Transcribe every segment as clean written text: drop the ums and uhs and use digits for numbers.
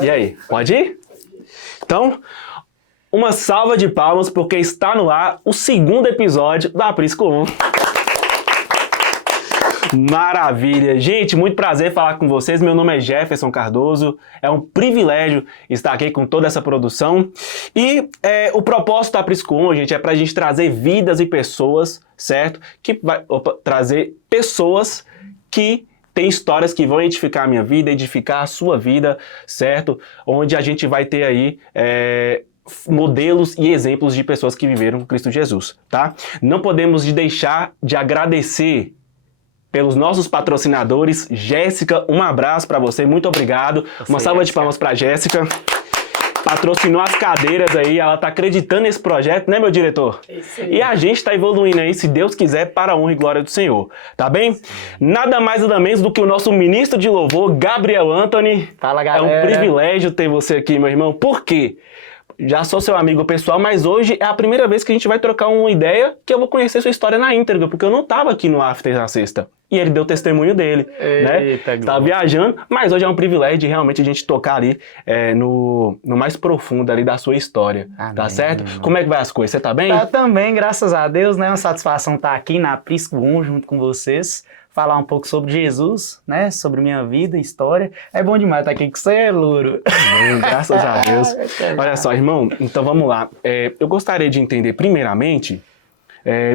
E aí, pode ir? Então, uma salva de palmas porque está no ar o segundo episódio da Aprisco 1. Maravilha! Gente, muito prazer falar com vocês. Meu nome é Jefferson Cardoso. É um privilégio estar aqui com toda essa produção. E o propósito da Aprisco 1, gente, é para a gente trazer vidas e pessoas, certo? Trazer pessoas que tem histórias que vão edificar a minha vida, edificar a sua vida, certo? Onde a gente vai ter aí modelos e exemplos de pessoas que viveram Cristo Jesus, tá? Não podemos deixar de agradecer pelos nossos patrocinadores. Jéssica, um abraço para você, muito obrigado. Uma salva de palmas para Jéssica. Patrocinou as cadeiras aí, ela tá acreditando nesse projeto, né, meu diretor? Isso aí. E a gente tá evoluindo aí, se Deus quiser, para a honra e glória do Senhor, tá bem? Sim. Nada mais nada menos do que o nosso ministro de louvor, Gabriel Anthony. Fala, galera. É um privilégio ter você aqui, meu irmão. Por quê? Já sou seu amigo pessoal, mas hoje é a primeira vez que a gente vai trocar uma ideia que eu vou conhecer sua história na íntegra, porque eu não tava aqui no After na sexta. E ele deu testemunho dele, né? Tava viajando, mas hoje é um privilégio de realmente a gente tocar ali no mais profundo ali da sua história, tá certo? Como é que vai as coisas? Você tá bem? Tá também, graças a Deus, né? Uma satisfação estar aqui na Aprisco 1 junto com vocês. Falar um pouco sobre Jesus, né? Sobre minha vida, história. É bom demais estar aqui com você, Louro. Bem, graças a Deus. Olha só, irmão, então vamos lá. Eu gostaria de entender primeiramente,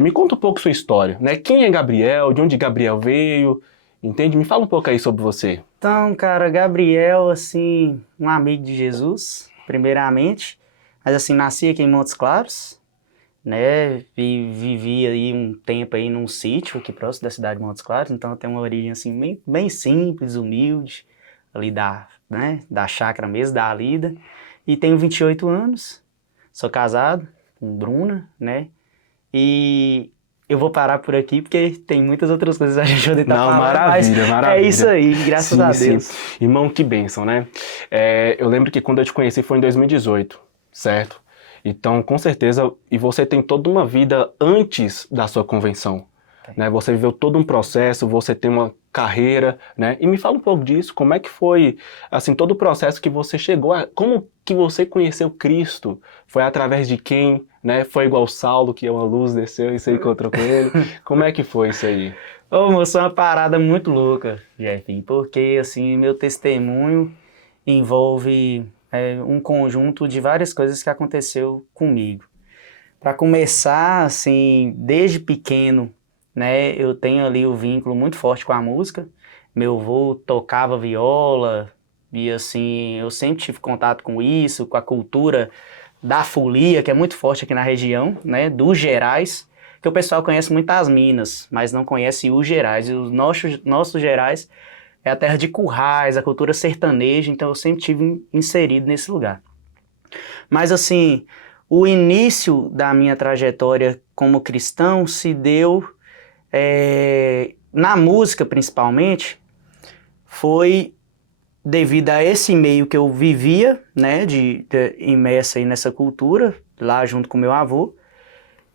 me conta um pouco sua história, né? Quem é Gabriel? De onde Gabriel veio? Entende? Me fala um pouco aí sobre você. Então, cara, Gabriel, assim, um amigo de Jesus, primeiramente. Mas assim, nasci aqui em Montes Claros, né, vivi aí um tempo aí num sítio aqui próximo da cidade de Montes Claros, então eu tenho uma origem assim bem simples, humilde, ali da chácara mesmo, da lida, e tenho 28 anos, sou casado com Bruna, né, e eu vou parar por aqui porque tem muitas outras coisas a gente poder estar falando. Maravilha, maravilha. É isso aí, graças a Deus. Sim. Irmão, que bênção, né? Eu lembro que quando eu te conheci foi em 2018, certo? Então, com certeza, e você tem toda uma vida antes da sua convenção, né? Você viveu todo um processo, você tem uma carreira, né? E me fala um pouco disso, como é que foi, assim, todo o processo que você chegou como que você conheceu Cristo? Foi através de quem, né? Foi igual Saulo, que uma luz desceu e você encontrou com ele? Como é que foi isso aí? Ô, moço, é uma parada muito louca, Jeff, porque, assim, meu testemunho envolve um conjunto de várias coisas que aconteceu comigo. Para começar, assim, desde pequeno, né, eu tenho ali o vínculo muito forte com a música. Meu avô tocava viola e, assim, eu sempre tive contato com isso, com a cultura da folia, que é muito forte aqui na região, né, dos Gerais, que o pessoal conhece muito as Minas, mas não conhece os Gerais. E os nossos Gerais é a terra de currais, a cultura sertaneja, então eu sempre tive inserido nesse lugar. Mas assim, o início da minha trajetória como cristão se deu, na música principalmente, foi devido a esse meio que eu vivia, né, imerso aí nessa cultura, lá junto com meu avô.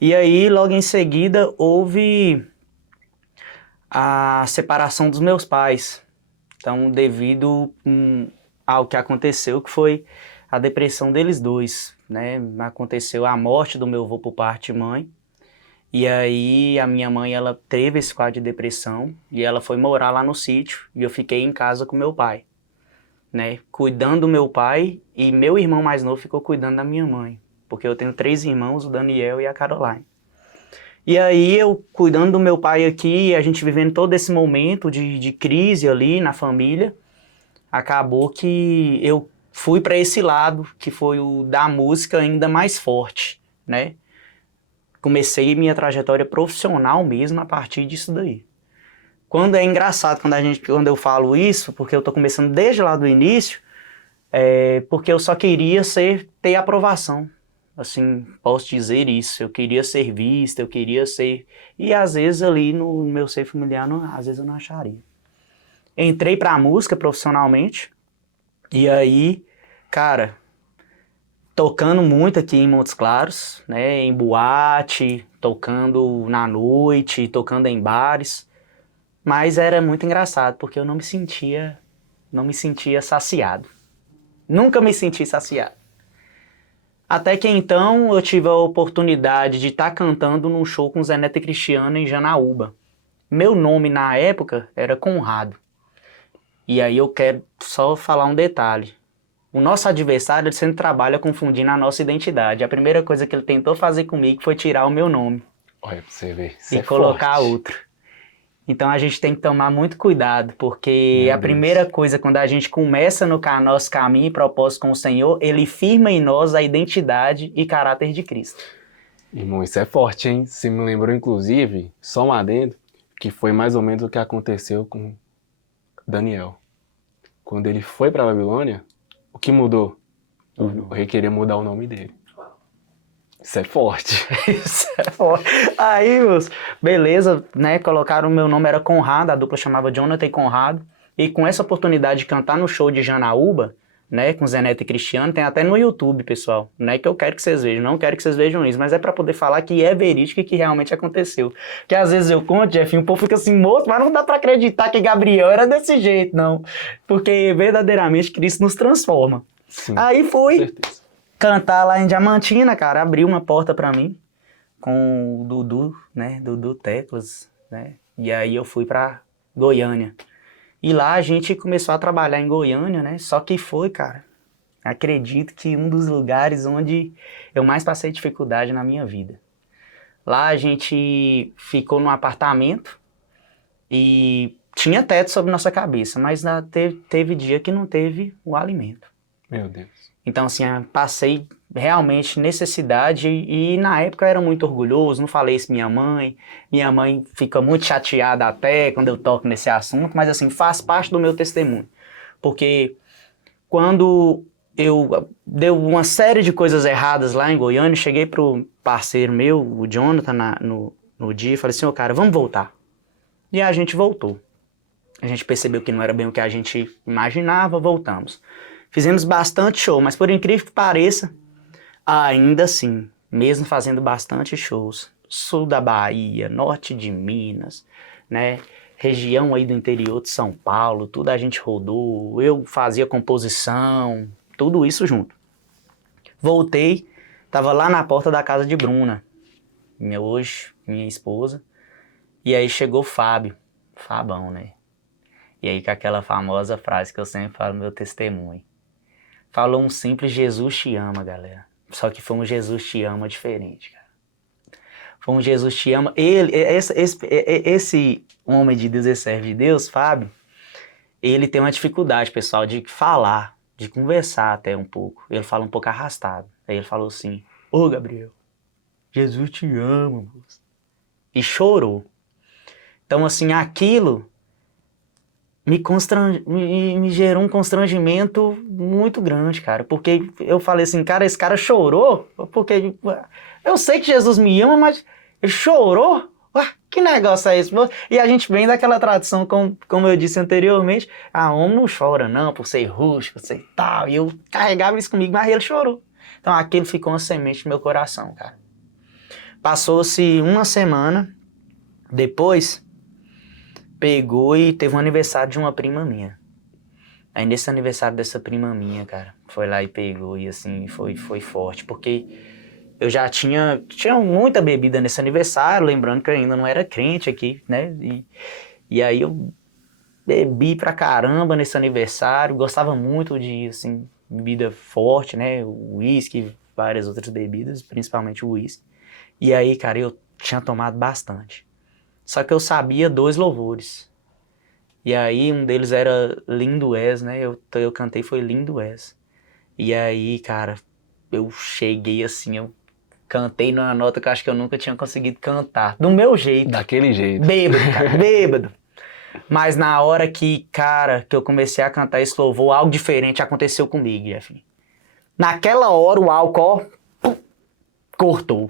E aí, logo em seguida, houve a separação dos meus pais. Então, devido ao que aconteceu, que foi a depressão deles dois, né? Aconteceu a morte do meu avô por parte de mãe. E aí, a minha mãe, ela teve esse quadro de depressão e ela foi morar lá no sítio. E eu fiquei em casa com meu pai, né? Cuidando do meu pai, e meu irmão mais novo ficou cuidando da minha mãe. Porque eu tenho 3 irmãos, o Daniel e a Caroline. E aí, eu cuidando do meu pai aqui, a gente vivendo todo esse momento de crise ali na família, acabou que eu fui para esse lado, que foi o da música ainda mais forte, né? Comecei minha trajetória profissional mesmo a partir disso daí. Quando é engraçado, quando eu falo isso, porque eu tô começando desde lá do início, porque eu só queria ter aprovação. Assim, posso dizer isso, eu queria ser vista, eu queria ser... E às vezes ali no meu seio familiar, às vezes eu não acharia. Entrei pra música profissionalmente, e aí, cara, tocando muito aqui em Montes Claros, né, em boate, tocando na noite, tocando em bares, mas era muito engraçado, porque eu não me sentia saciado. Nunca me senti saciado. Até que então eu tive a oportunidade de estar cantando num show com Zé Neto e Cristiano em Janaúba. Meu nome na época era Conrado. E aí eu quero só falar um detalhe. O nosso adversário ele sempre trabalha confundindo a nossa identidade. A primeira coisa que ele tentou fazer comigo foi tirar o meu nome. Olha pra você ver. E colocar outro. Então a gente tem que tomar muito cuidado, porque a primeira coisa, quando a gente começa no nosso caminho e propósito com o Senhor, Ele firma em nós a identidade e caráter de Cristo. Irmão, isso é forte, hein? Você me lembrou, inclusive, só um adendo, que foi mais ou menos o que aconteceu com Daniel. Quando ele foi para a Babilônia, o que mudou? O rei queria mudar o nome dele. Isso é forte. Isso é forte. Aí, meus, beleza, né? Colocaram o meu nome, era Conrado, a dupla chamava Jonathan e Conrado. E com essa oportunidade de cantar no show de Janaúba, né? Com Zé Neto e Cristiano, tem até no YouTube, pessoal. Não é que eu quero que vocês vejam, não quero que vocês vejam isso, mas é pra poder falar que é verídico e que realmente aconteceu. Porque às vezes eu conto, Jeff, e o povo fica assim, moço, mas não dá pra acreditar que Gabriel era desse jeito, não. Porque verdadeiramente Cristo nos transforma. Sim, aí fui. Com certeza. Cantar lá em Diamantina, cara, abriu uma porta pra mim com o Dudu, né, Dudu Teclas, né, e aí eu fui pra Goiânia. E lá a gente começou a trabalhar em Goiânia, né, só que foi, cara, acredito que um dos lugares onde eu mais passei dificuldade na minha vida. Lá a gente ficou num apartamento e tinha teto sobre nossa cabeça, mas teve dia que não teve o alimento. Meu Deus. Então, assim, passei realmente necessidade e na época eu era muito orgulhoso, não falei isso minha mãe fica muito chateada até quando eu toco nesse assunto, mas assim, faz parte do meu testemunho. Porque quando eu deu uma série de coisas erradas lá em Goiânia, cheguei pro parceiro meu, o Jonathan, no dia e falei assim, cara, vamos voltar. E a gente voltou. A gente percebeu que não era bem o que a gente imaginava, voltamos. Fizemos bastante show, mas por incrível que pareça, ainda assim, mesmo fazendo bastante shows, sul da Bahia, norte de Minas, né, região aí do interior de São Paulo, tudo a gente rodou, eu fazia composição, tudo isso junto. Voltei, tava lá na porta da casa de Bruna, minha esposa, e aí chegou Fabão, né, e aí com aquela famosa frase que eu sempre falo no meu testemunho. Falou um simples Jesus te ama, galera. Só que foi um Jesus te ama diferente, cara. Foi um Jesus te ama. Esse homem de Deus, esse servo de Deus, Fábio, ele tem uma dificuldade, pessoal, de falar, de conversar até um pouco. Ele fala um pouco arrastado. Aí ele falou assim, ô Gabriel, Jesus te ama, moço. E chorou. Então, assim, aquilo me gerou um constrangimento muito grande, cara, porque eu falei assim, cara, esse cara chorou, porque eu sei que Jesus me ama, mas ele chorou? Ué, que negócio é esse? E a gente vem daquela tradição, como eu disse anteriormente, homem não chora não, por ser rústico, por ser tal, e eu carregava isso comigo, mas ele chorou. Então aquilo ficou uma semente no meu coração, cara. Passou-se uma semana, depois pegou e teve um aniversário de uma prima minha. Aí nesse aniversário dessa prima minha, cara, foi lá e pegou e assim, foi forte, porque eu já tinha muita bebida nesse aniversário, lembrando que eu ainda não era crente aqui, né, e aí eu bebi pra caramba nesse aniversário, gostava muito de, assim, bebida forte, né, uísque, várias outras bebidas, principalmente o uísque, e aí, cara, eu tinha tomado bastante. Só que eu sabia 2 louvores. E aí um deles era Lindo És, né? Eu cantei, foi Lindo És. E aí, cara, eu cheguei assim, eu cantei numa nota que eu acho que eu nunca tinha conseguido cantar. Do meu jeito. Daquele jeito. Bêbado, cara, bêbado. Mas na hora que, cara, que eu comecei a cantar esse louvor, algo diferente aconteceu comigo, Jeff. Naquela hora o álcool cortou.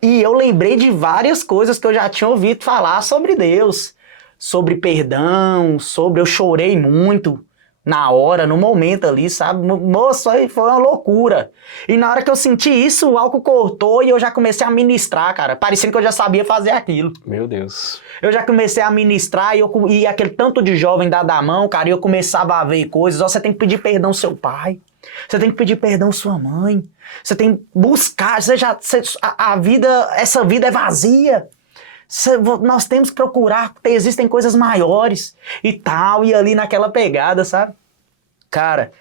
E eu lembrei de várias coisas que eu já tinha ouvido falar sobre Deus, sobre perdão, eu chorei muito Na hora, no momento ali, sabe? Moço, aí foi uma loucura. E na hora que eu senti isso, o álcool cortou e eu já comecei a ministrar, cara. Parecendo que eu já sabia fazer aquilo. Meu Deus. Eu já comecei a ministrar e aquele tanto de jovem dado a mão, cara, e eu começava a ver coisas. Ó, você tem que pedir perdão ao seu pai. Você tem que pedir perdão à sua mãe. Você tem que buscar. A vida, essa vida é vazia. Nós temos que procurar, existem coisas maiores e tal, e ali naquela pegada, sabe? Cara,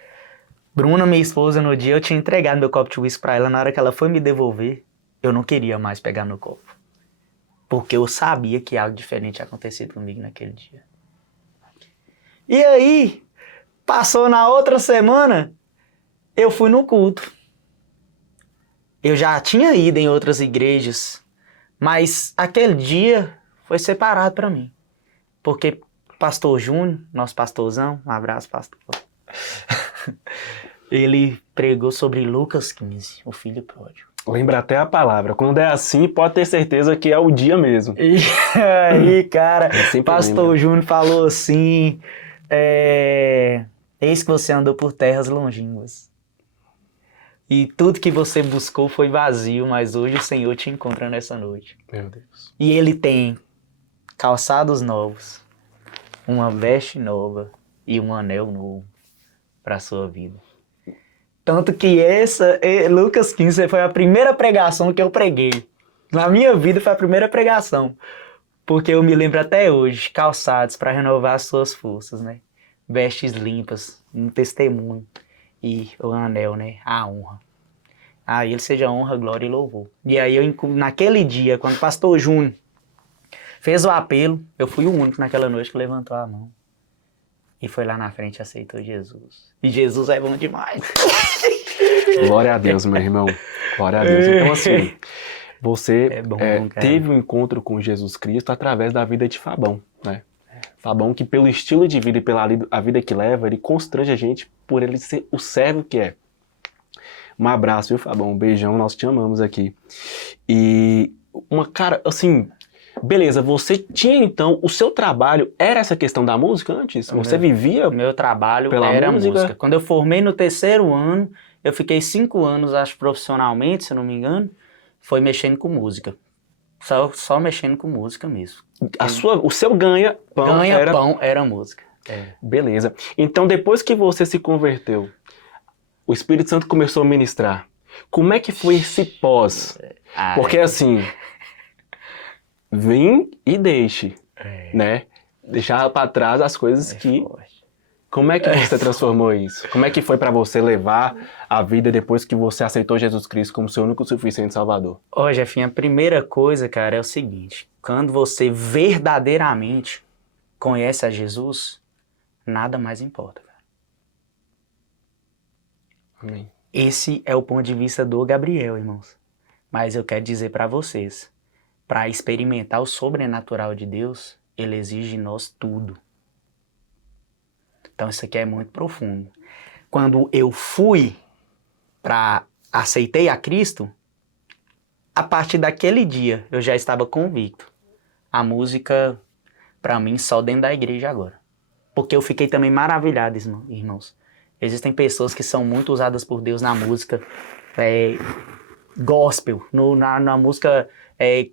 Bruna, minha esposa, no dia eu tinha entregado meu copo de uísque pra ela, na hora que ela foi me devolver, eu não queria mais pegar no copo. Porque eu sabia que algo diferente tinha acontecido comigo naquele dia. E aí, passou na outra semana, eu fui no culto. Eu já tinha ido em outras igrejas, mas aquele dia foi separado para mim. Porque pastor Júnior, nosso pastorzão, um abraço, pastor. Ele pregou sobre Lucas 15, o filho pródigo. Lembra até a palavra. Quando é assim, pode ter certeza que é o dia mesmo. E aí, cara, pastor Júnior falou assim, eis que você andou por terras longínquas. E tudo que você buscou foi vazio, mas hoje o Senhor te encontra nessa noite. Meu Deus. E Ele tem calçados novos, uma veste nova e um anel novo para a sua vida. Tanto que Lucas 15 foi a primeira pregação que eu preguei. Na minha vida foi a primeira pregação. Porque eu me lembro até hoje, calçados para renovar as suas forças, né? Vestes limpas, um testemunho. E o anel, né? A honra. A Ele seja honra, glória e louvor. E aí, naquele dia, quando o pastor Júnior fez o apelo, eu fui o único naquela noite que levantou a mão. E foi lá na frente e aceitou Jesus. E Jesus é bom demais. Glória a Deus, meu irmão. Glória a Deus. Então, assim, você teve um encontro com Jesus Cristo através da vida de Fabão, né? Fabão que pelo estilo de vida e pela a vida que leva, ele constrange a gente por ele ser o servo que é. Um abraço, viu, Fabão? Um beijão, nós te amamos aqui. E, cara, assim, beleza, você tinha então, o seu trabalho era essa questão da música antes? Você vivia meu trabalho pela era música? Quando eu formei no terceiro ano, eu fiquei 5 anos, acho, profissionalmente, se eu não me engano, foi mexendo com música. Só mexendo com música mesmo. O seu ganha-pão era música. Beleza. Então, depois que você se converteu, o Espírito Santo começou a ministrar. Como é que foi esse pós? Porque assim, vim e deixe, né? Deixar para trás as coisas que... Forte. Como é que você transformou isso? Como é que foi para você levar a vida depois que você aceitou Jesus Cristo como seu único e suficiente Salvador? Jefinho, a primeira coisa, cara, é o seguinte. Quando você verdadeiramente conhece a Jesus, nada mais importa, cara. Amém. Esse é o ponto de vista do Gabriel, irmãos. Mas eu quero dizer para vocês, para experimentar o sobrenatural de Deus, Ele exige de nós tudo. Então isso aqui é muito profundo. Quando eu aceitei a Cristo, a partir daquele dia eu já estava convicto. A música, para mim, só dentro da igreja agora. Porque eu fiquei também maravilhado, irmãos. Existem pessoas que são muito usadas por Deus na música gospel, na música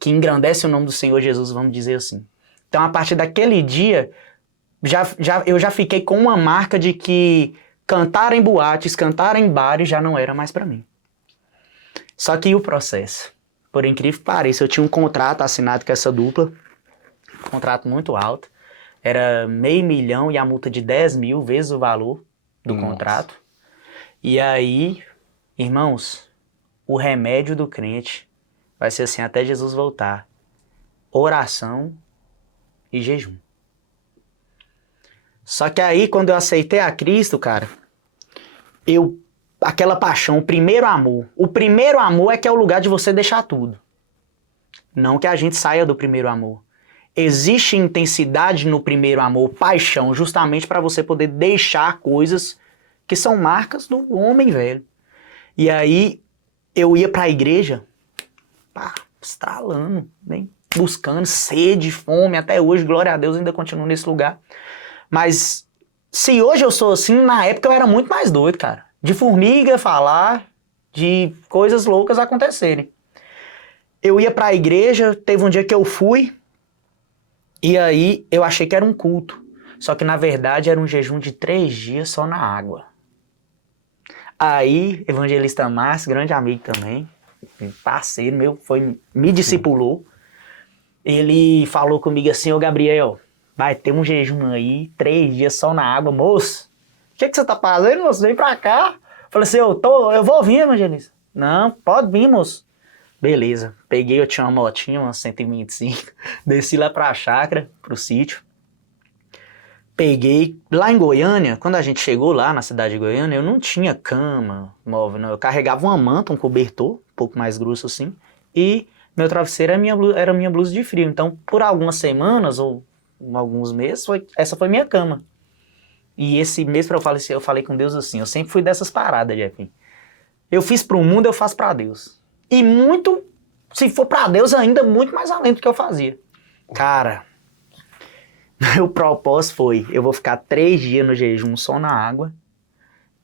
que engrandece o nome do Senhor Jesus, vamos dizer assim. Então, a partir daquele dia, eu já fiquei com uma marca de que cantar em boates, cantar em bares já não era mais para mim. Só que o processo, por incrível que pareça, eu tinha um contrato assinado com essa dupla, um contrato muito alto, era $500 mil e a multa de 10 mil vezes o valor do contrato. E aí, irmãos, o remédio do crente vai ser assim até Jesus voltar: oração e jejum. Só que aí, quando eu aceitei a Cristo, cara, aquela paixão, o primeiro amor é que é o lugar de você deixar tudo. Não que a gente saia do primeiro amor. Existe intensidade no primeiro amor, paixão, justamente para você poder deixar coisas que são marcas do homem velho. E aí, eu ia para a igreja, estralando, né? Buscando sede, fome, até hoje, glória a Deus, ainda continuo nesse lugar. Mas Se hoje eu sou assim, na época eu era muito mais doido, cara. De formiga falar, de coisas loucas acontecerem. Eu ia pra igreja, teve um dia que eu fui, e aí eu achei que era um culto. Só que na verdade era um jejum de 3 dias só na água. Aí, evangelista Márcio, grande amigo também, parceiro meu, me discipulou. Ele falou comigo assim: ô Gabriel, vai ter um jejum aí, 3 dias só na água, moço. O que você tá fazendo, moço? Vem pra cá. Falei assim: eu vou vir, evangelista. Não, pode vir, moço. Beleza, peguei, eu tinha uma motinha, uma 125, desci lá pra chácara, pro sítio. Peguei, lá em Goiânia, quando a gente chegou lá na cidade de Goiânia, eu não tinha cama móvel, não. Eu carregava uma manta, um cobertor, um pouco mais grosso assim, e meu travesseiro era minha blusa de frio. Então, por algumas semanas ou alguns meses, essa foi minha cama. E esse mês, eu falei com Deus assim, eu sempre fui dessas paradas, Jeff. Eu fiz pro mundo, eu faço pra Deus. E muito, se for pra Deus ainda, muito mais além do que eu fazia. Cara, meu propósito foi, eu vou ficar 3 dias no jejum só na água,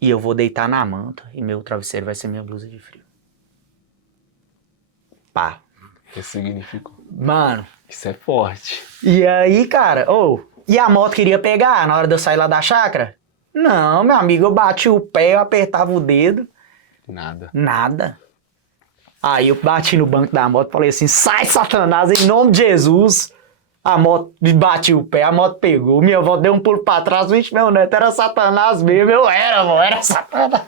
e eu vou deitar na manta, e meu travesseiro vai ser minha blusa de frio. Pá. Isso significa... Mano. Isso é forte. E aí, cara, e a moto queria pegar na hora de eu sair lá da chácara? Não, meu amigo, eu bati o pé, eu apertava o dedo. Nada. Aí eu bati no banco da moto e falei assim: sai, Satanás, em nome de Jesus. A moto, bati o pé, a moto pegou. Minha avó deu um pulo pra trás, vixe, meu neto, era Satanás mesmo. Era Satanás.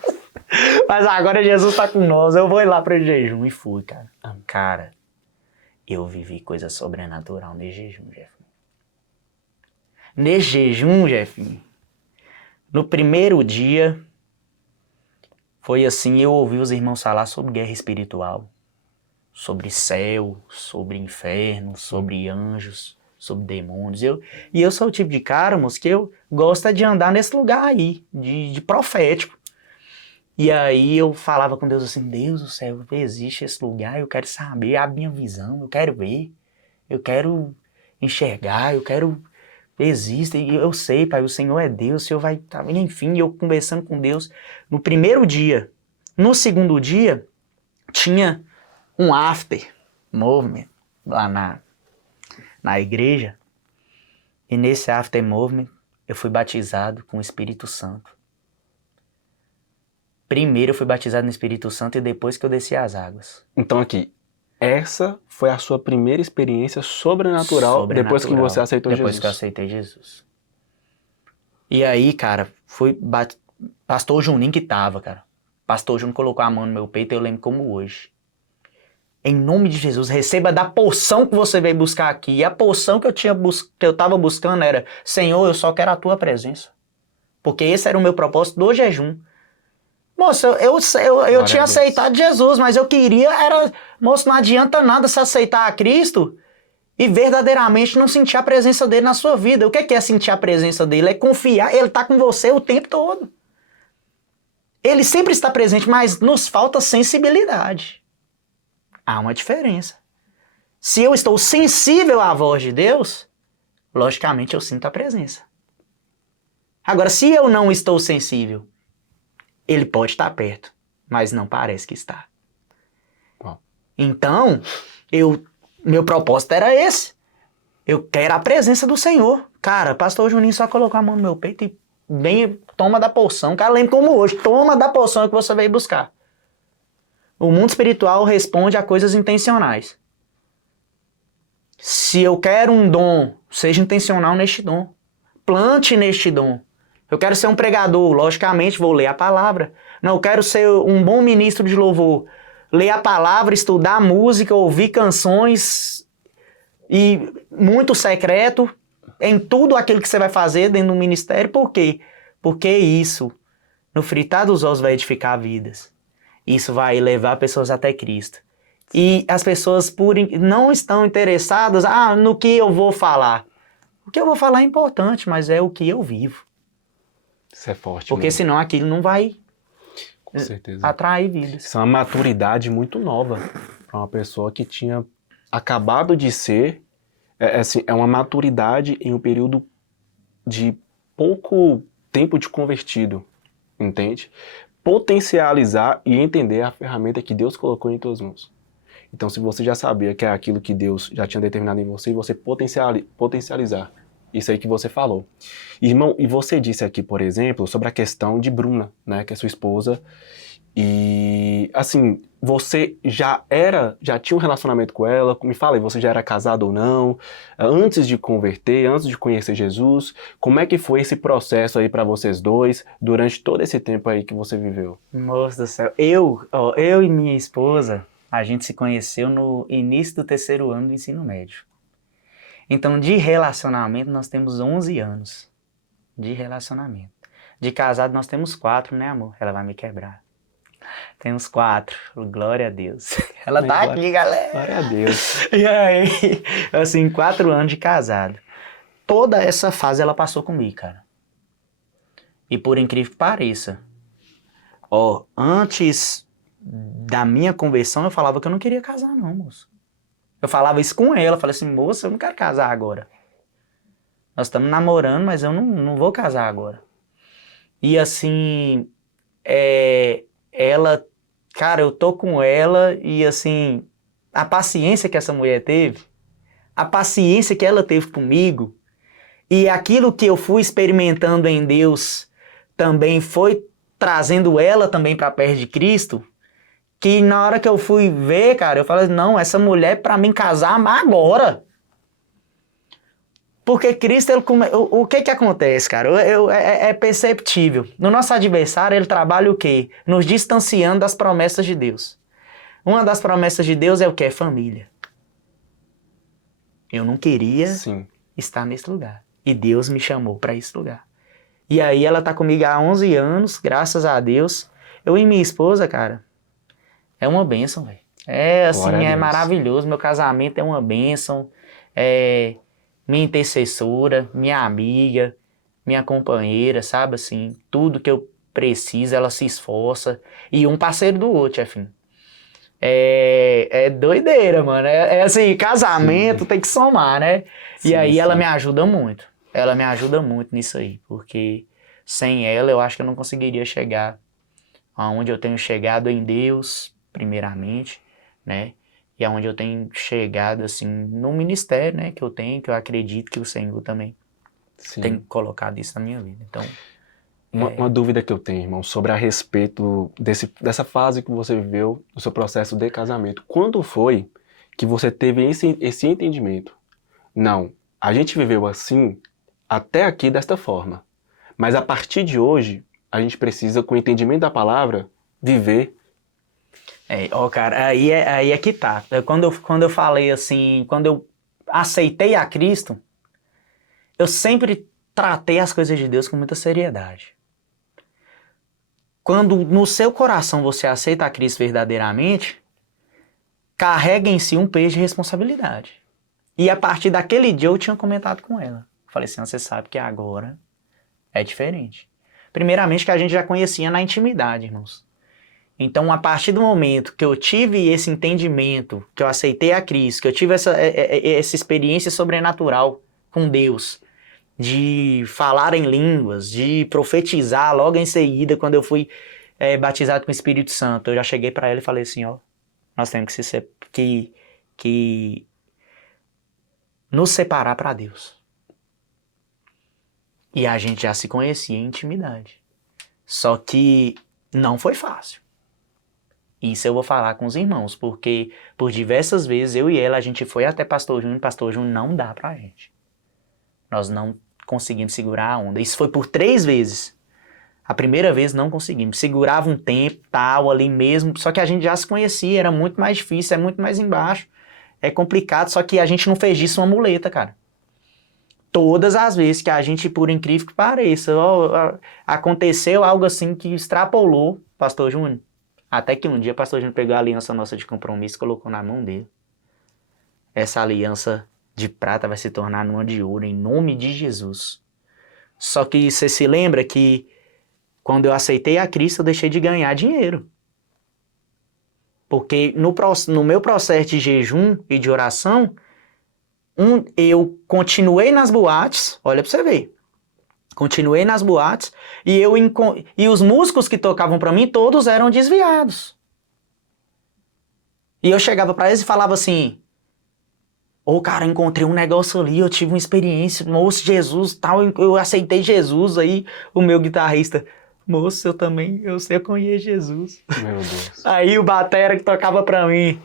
Mas agora Jesus tá com nós, eu vou ir lá pro jejum. E fui, cara. Cara, eu vivi coisa sobrenatural nesse jejum, Jeff. Nesse jejum, Jeff, no primeiro dia, foi assim, eu ouvi os irmãos falar sobre guerra espiritual, sobre céu, sobre inferno, sobre anjos, sobre demônios. E eu sou o tipo de cara, moço, que eu gosto de andar nesse lugar aí, de profético. E aí eu falava com Deus assim: Deus do céu, existe esse lugar, eu quero saber, abre minha visão, eu quero ver, eu quero enxergar, eu quero... Existe, e eu sei, Pai, o Senhor é Deus, o Senhor vai... Enfim, eu conversando com Deus no primeiro dia. No segundo dia, tinha um after movement lá na igreja. E nesse after movement, eu fui batizado com o Espírito Santo. Primeiro eu fui batizado no Espírito Santo e depois que eu desci as águas. Então aqui, essa foi a sua primeira experiência sobrenatural depois que você aceitou Jesus? Depois que eu aceitei Jesus. E aí, cara, foi pastor Juninho que tava, cara. Pastor Juninho colocou a mão no meu peito e eu lembro como hoje. Em nome de Jesus, receba da porção que você veio buscar aqui. E a porção que eu tava buscando era: Senhor, eu só quero a tua presença. Porque esse era o meu propósito do jejum. Moça, eu tinha aceitado Jesus, mas eu queria, moço, não adianta nada se aceitar a Cristo e verdadeiramente não sentir a presença dele na sua vida. O que é sentir a presença dele? É confiar, ele está com você o tempo todo. Ele sempre está presente, mas nos falta sensibilidade. Há uma diferença. Se eu estou sensível à voz de Deus, logicamente eu sinto a presença. Agora, se eu não estou sensível, ele pode estar perto, mas não parece que está. Então, meu propósito era esse. Eu quero a presença do Senhor. Cara, pastor Juninho só colocou a mão no meu peito e bem, toma da porção. Cara, lembra como hoje, toma da porção que você veio buscar. O mundo espiritual responde a coisas intencionais. Se eu quero um dom, seja intencional neste dom. Plante neste dom. Eu quero ser um pregador, logicamente vou ler a palavra. Não, eu quero ser um bom ministro de louvor. Ler a palavra, estudar música, ouvir canções e muito secreto em tudo aquilo que você vai fazer dentro do ministério. Por quê? Porque isso, no fritar dos ovos, vai edificar vidas. Isso vai levar pessoas até Cristo. E as pessoas não estão interessadas no que eu vou falar. O que eu vou falar é importante, mas é o que eu vivo. Isso é forte. Porque mesmo. Senão aquilo não vai com certeza atrair vidas. Isso é uma maturidade muito nova para uma pessoa que tinha acabado de ser. É uma maturidade em um período de pouco tempo de convertido, entende? Potencializar e entender a ferramenta que Deus colocou em tuas mãos. Então, se você já sabia que é aquilo que Deus já tinha determinado em você, você potencializar. Isso aí que você falou. Irmão, e você disse aqui, por exemplo, sobre a questão de Bruna, né, que é sua esposa. E, assim, você já tinha um relacionamento com ela? Me fala aí, você já era casado ou não? Antes de converter, antes de conhecer Jesus, como é que foi esse processo aí para vocês dois durante todo esse tempo aí que você viveu? Moço do céu, eu e minha esposa, a gente se conheceu no início do 3º ano do ensino médio. Então, de relacionamento, nós temos 11 anos de relacionamento. De casado, nós temos 4, né, amor? Ela vai me quebrar. Temos 4, glória a Deus. Ela tá aqui, galera. Glória a Deus. E aí, assim, 4 anos de casado. Toda essa fase ela passou comigo, cara. E por incrível que pareça, antes da minha conversão, eu falava que eu não queria casar, não, moço. Eu falava isso com ela, eu falei assim, moça, eu não quero casar agora. Nós estamos namorando, mas eu não vou casar agora. E assim, ela, cara, eu tô com ela e assim, a paciência que essa mulher teve, a paciência que ela teve comigo, e aquilo que eu fui experimentando em Deus também foi trazendo ela também para perto de Cristo, que na hora que eu fui ver, cara, eu falei, não, essa mulher é pra mim casar mas agora. Porque Cristo, o que acontece, cara? É perceptível. No nosso adversário, ele trabalha o quê? Nos distanciando das promessas de Deus. Uma das promessas de Deus é o quê? É família. Eu não queria estar nesse lugar. E Deus me chamou para esse lugar. E aí ela tá comigo há 11 anos, graças a Deus. Eu e minha esposa, cara, é uma bênção, velho. É maravilhoso. Meu casamento é uma bênção. Minha intercessora, minha amiga, minha companheira, sabe? Assim, tudo que eu preciso, ela se esforça. E um parceiro do outro, chefinho. É doideira, mano. Assim, casamento tem que somar, né? E aí ela me ajuda muito. Ela me ajuda muito nisso aí. Porque sem ela, eu acho que eu não conseguiria chegar aonde eu tenho chegado em Deus, primeiramente, né? E aonde eu tenho chegado, assim, no ministério, né? Que eu acredito que o Senhor também tem colocado isso na minha vida. Então, uma dúvida que eu tenho, irmão, sobre a respeito dessa fase que você viveu, do seu processo de casamento. Quando foi que você teve esse entendimento? Não, a gente viveu assim, até aqui desta forma. Mas a partir de hoje, a gente precisa, com o entendimento da palavra, viver. Cara, aí é que tá. Quando eu falei assim, quando eu aceitei a Cristo, eu sempre tratei as coisas de Deus com muita seriedade. Quando no seu coração você aceita a Cristo verdadeiramente, carrega em si um peso de responsabilidade. E a partir daquele dia eu tinha comentado com ela. Falei assim, você sabe que agora é diferente. Primeiramente que a gente já conhecia na intimidade, irmãos. Então, a partir do momento que eu tive esse entendimento, que eu aceitei a Cristo, que eu tive essa experiência sobrenatural com Deus, de falar em línguas, de profetizar logo em seguida, quando eu fui batizado com o Espírito Santo, eu já cheguei para ela e falei assim, nós temos que nos separar para Deus. E a gente já se conhecia em intimidade. Só que não foi fácil. Isso eu vou falar com os irmãos, porque por diversas vezes eu e ela, a gente foi até Pastor Júnior não dá pra gente. Nós não conseguimos segurar a onda. Isso foi por 3 vezes. A primeira vez não conseguimos. Segurava um tempo, tal, ali mesmo, só que a gente já se conhecia, era muito mais difícil, é muito mais embaixo. É complicado, só que a gente não fez disso uma muleta, cara. Todas as vezes que a gente, por incrível que pareça, aconteceu algo assim que extrapolou, Pastor Júnior. Até que um dia o Pastor Júnior pegou a aliança nossa de compromisso e colocou na mão dele. Essa aliança de prata vai se tornar numa de ouro, em nome de Jesus. Só que você se lembra que quando eu aceitei a Cristo, eu deixei de ganhar dinheiro. Porque no meu processo de jejum e de oração, eu continuei nas boates, olha pra você ver. Continuei nas boates e os músicos que tocavam pra mim, todos eram desviados. E eu chegava pra eles e falava assim: ô, cara, encontrei um negócio ali, eu tive uma experiência, moço, Jesus, tal, eu aceitei Jesus. Aí o meu guitarrista: moço, eu sei, eu conheço Jesus. Meu Deus. Aí o batera que tocava pra mim: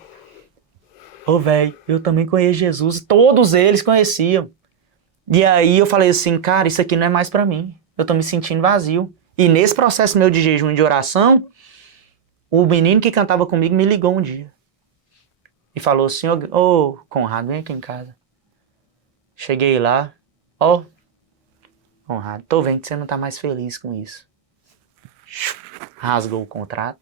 ô, velho, eu também conheço Jesus. Todos eles conheciam. E aí eu falei assim: cara, isso aqui não é mais pra mim. Eu tô me sentindo vazio. E nesse processo meu de jejum e de oração, o menino que cantava comigo me ligou um dia. E falou assim: ô, Conrado, vem aqui em casa. Cheguei lá: ó, Conrado, tô vendo que você não tá mais feliz com isso. Rasgou o contrato.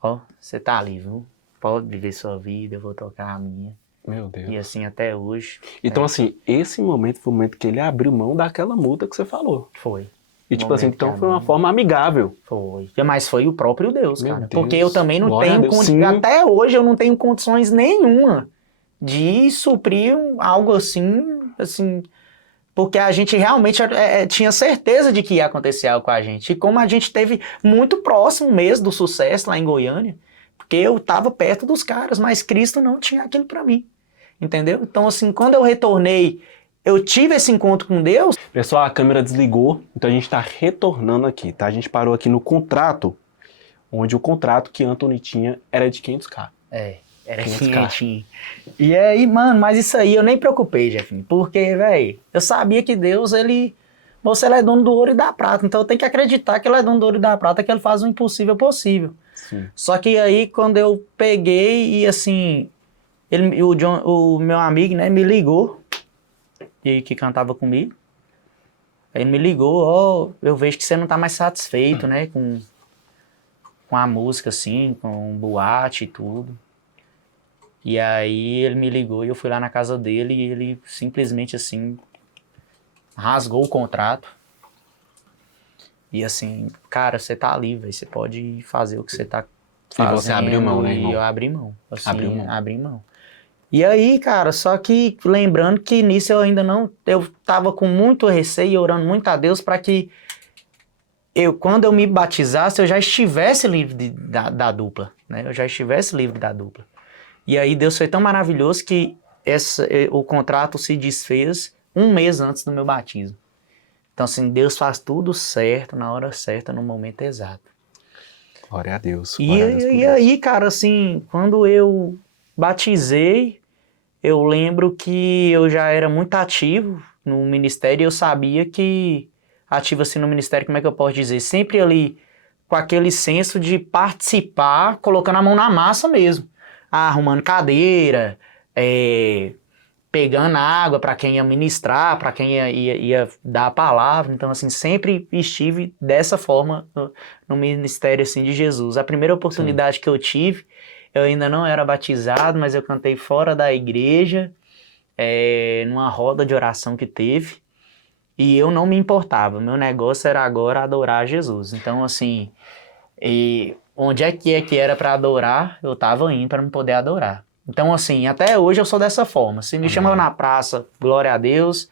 Ó, você tá livre, viu? Pode viver sua vida, eu vou tocar a minha. Meu Deus. E assim até hoje. Então, assim, esse momento foi o momento que ele abriu mão daquela multa que você falou. Foi. E tipo assim, então foi uma forma amigável. Foi. Mas foi o próprio Deus, Meu cara. Deus. Porque eu também não Glória a tenho Deus. condições. Sim. Até hoje eu não tenho condições nenhuma de suprir algo assim. Porque a gente realmente tinha certeza de que ia acontecer algo com a gente. E como a gente teve muito próximo mesmo do sucesso lá em Goiânia, porque eu tava perto dos caras, mas Cristo não tinha aquilo pra mim. Entendeu? Então, assim, quando eu retornei, eu tive esse encontro com Deus. Pessoal, a câmera desligou, então a gente tá retornando aqui, tá? A gente parou aqui no contrato, onde o contrato que Anthony tinha era de 500k. Era 500K. 500. E aí, mano, mas isso aí eu nem preocupei, Jefinho. Porque, velho, eu sabia que Deus, você é dono do ouro e da prata. Então eu tenho que acreditar que ele é dono do ouro e da prata, que ele faz o impossível possível. Sim. Só que aí, quando eu peguei e assim, o meu amigo, né, me ligou, e que cantava comigo. Aí ele me ligou: ó, eu vejo que você não tá mais satisfeito, né, com a música, assim, com boate e tudo. E aí ele me ligou e eu fui lá na casa dele e ele simplesmente, assim, rasgou o contrato. E assim: cara, você tá livre, você pode fazer o que você tá fazendo. E você abriu mão, né, irmão? E eu abri mão. Assim, Abriu mão. E aí, cara, só que lembrando que nisso eu ainda não... Eu tava com muito receio e orando muito a Deus para que quando eu me batizasse, eu já estivesse livre da dupla, né? Eu já estivesse livre da dupla. E aí Deus foi tão maravilhoso que o contrato se desfez 1 mês antes do meu batismo. Então, assim, Deus faz tudo certo, na hora certa, no momento exato. Glória a Deus. E aí, cara, assim, quando eu batizei, eu lembro que eu já era muito ativo no ministério e eu sabia que, ativo assim no ministério, como é que eu posso dizer? Sempre ali com aquele senso de participar, colocando a mão na massa mesmo. Arrumando cadeira, pegando água para quem ia ministrar, para quem ia dar a palavra. Então, assim, sempre estive dessa forma no ministério assim, de Jesus. A primeira oportunidade que eu tive, eu ainda não era batizado, mas eu cantei fora da igreja, numa roda de oração que teve, e eu não me importava. Meu negócio era agora adorar Jesus. Então, assim, onde é que era para adorar, eu tava indo para não poder adorar. Então, assim, até hoje eu sou dessa forma. Se me chamam na praça, glória a Deus,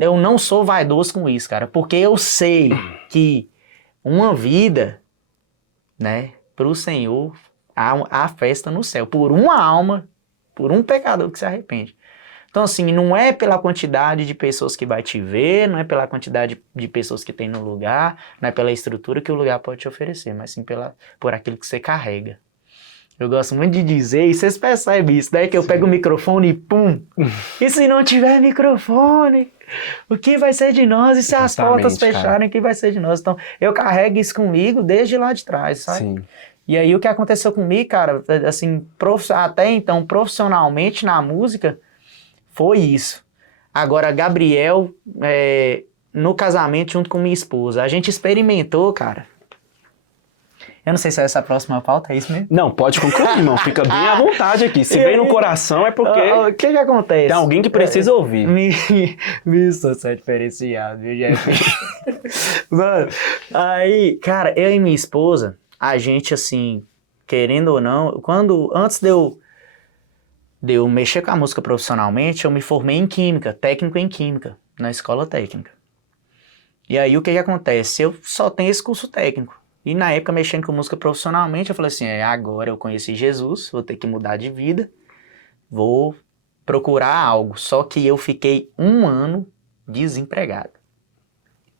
eu não sou vaidoso com isso, cara, porque eu sei que uma vida, né, pro Senhor, há festa no céu, por uma alma, por um pecador que se arrepende. Então, assim, não é pela quantidade de pessoas que vai te ver, não é pela quantidade de pessoas que tem no lugar, não é pela estrutura que o lugar pode te oferecer, mas sim por aquilo que você carrega. Eu gosto muito de dizer, e vocês percebem isso, daí que eu pego o microfone e pum! E se não tiver microfone, o que vai ser de nós? E se as portas fecharem, o que vai ser de nós? Então, eu carrego isso comigo desde lá de trás, sabe? Sim. E aí o que aconteceu comigo, cara, assim, até então, profissionalmente na música, foi isso. Agora, Gabriel, no casamento junto com minha esposa, a gente experimentou, cara. Eu não sei se é essa a próxima pauta, é isso mesmo? Não, pode concluir, irmão. Fica bem à vontade aqui. Se vem no coração é porque... O que acontece? Tem alguém que precisa ouvir. Isso, você é diferenciado, viu, Jeff? Mano, aí, cara, eu e minha esposa, a gente, assim, querendo ou não, antes de eu mexer com a música profissionalmente, eu me formei em Química, técnico em Química, na escola técnica. E aí o que acontece? Eu só tenho esse curso técnico. E na época, mexendo com música profissionalmente, eu falei assim, agora eu conheci Jesus, vou ter que mudar de vida, vou procurar algo. Só que eu fiquei 1 ano desempregado.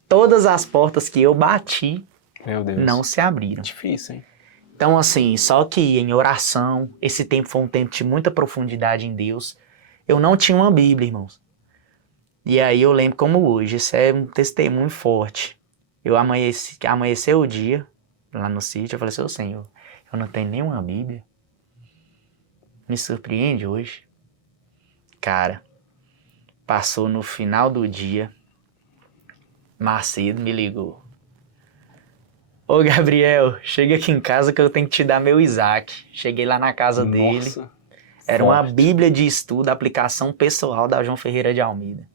Todas as portas que eu bati, Meu Deus. não se abriram. Difícil, hein? Então, assim, só que em oração, esse tempo foi um tempo de muita profundidade em Deus. Eu não tinha uma Bíblia, irmãos. E aí eu lembro como hoje, isso é um testemunho forte. Eu amanheceu o dia, lá no sítio, eu falei assim, Senhor, eu não tenho nenhuma Bíblia. Me surpreende hoje. Cara, passou no final do dia, Macedo me ligou. Ô Gabriel, chega aqui em casa que eu tenho que te dar meu Isaac. Cheguei lá na casa dele. Era uma Bíblia de estudo, aplicação pessoal da João Ferreira de Almeida.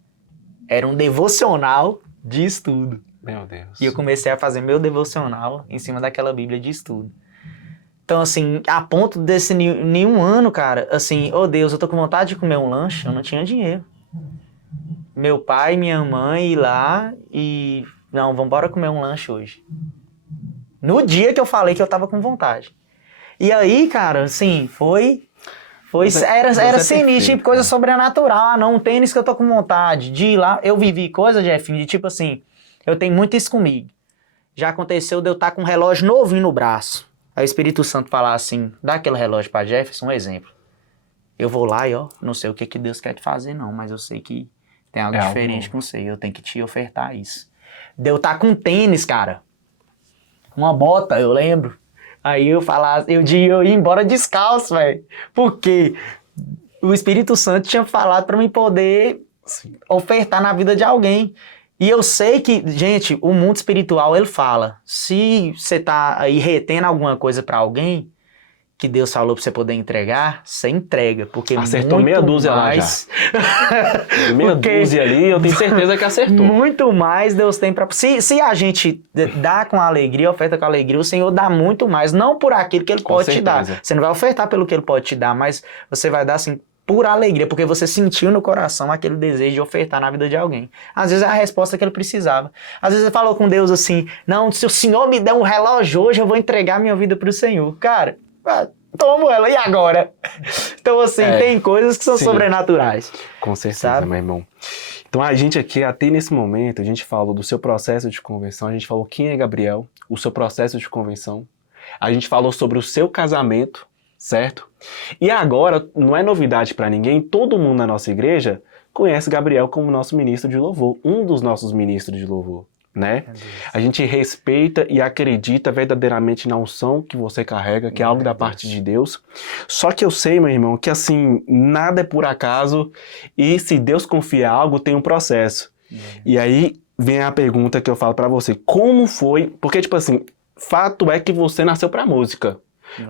Era um devocional de estudo. Meu Deus. E eu comecei a fazer meu devocional em cima daquela Bíblia de estudo. Então, assim, a ponto desse nenhum ano, cara, assim, Deus, eu tô com vontade de comer um lanche, eu não tinha dinheiro. Meu pai e minha mãe ir lá e... Não, vambora comer um lanche hoje. No dia que eu falei que eu tava com vontade. E aí, cara, assim, era sinistro, tipo, coisa sobrenatural. Não, um tênis que eu tô com vontade de ir lá. Eu vivi coisa, Jeff, de tipo assim, eu tenho muito isso comigo. Já aconteceu de eu estar com um relógio novinho no braço. Aí o Espírito Santo falar assim, dá aquele relógio pra Jefferson, um exemplo. Eu vou lá e, não sei o que Deus quer te fazer não, mas eu sei que tem algo diferente com você, eu tenho que te ofertar isso. De eu estar com um tênis, cara, uma bota, eu lembro. Aí eu ia embora descalço, velho. Porque o Espírito Santo tinha falado pra mim poder ofertar na vida de alguém. E eu sei que, gente, o mundo espiritual, ele fala, se você tá aí retendo alguma coisa pra alguém, que Deus falou pra você poder entregar, você entrega, porque acertou meia dúzia mais... lá já. Meia dúzia ali, eu tenho certeza que acertou. Muito mais Deus tem pra... Se a gente dá com alegria, oferta com alegria, o Senhor dá muito mais, não por aquilo que Ele pode te dar. Você não vai ofertar pelo que Ele pode te dar, mas você vai dar, assim, por alegria, porque você sentiu no coração aquele desejo de ofertar na vida de alguém. Às vezes é a resposta que ele precisava. Às vezes ele falou com Deus assim, não, se o Senhor me der um relógio hoje, eu vou entregar minha vida pro Senhor. Cara, toma ela, e agora? Então assim, tem coisas que são sobrenaturais. Com certeza, meu irmão. Então a gente aqui, até nesse momento, a gente falou do seu processo de conversão, a gente falou quem é Gabriel, o seu processo de conversão, a gente falou sobre o seu casamento, certo? E agora, não é novidade para ninguém, todo mundo na nossa igreja conhece Gabriel como nosso ministro de louvor, um dos nossos ministros de louvor, né? A gente respeita e acredita verdadeiramente na unção que você carrega, que é algo da parte de Deus. Só que eu sei, meu irmão, que assim, nada é por acaso e se Deus confia algo, tem um processo. E aí vem a pergunta que eu falo para você, como foi? Porque, tipo assim, fato é que você nasceu pra música.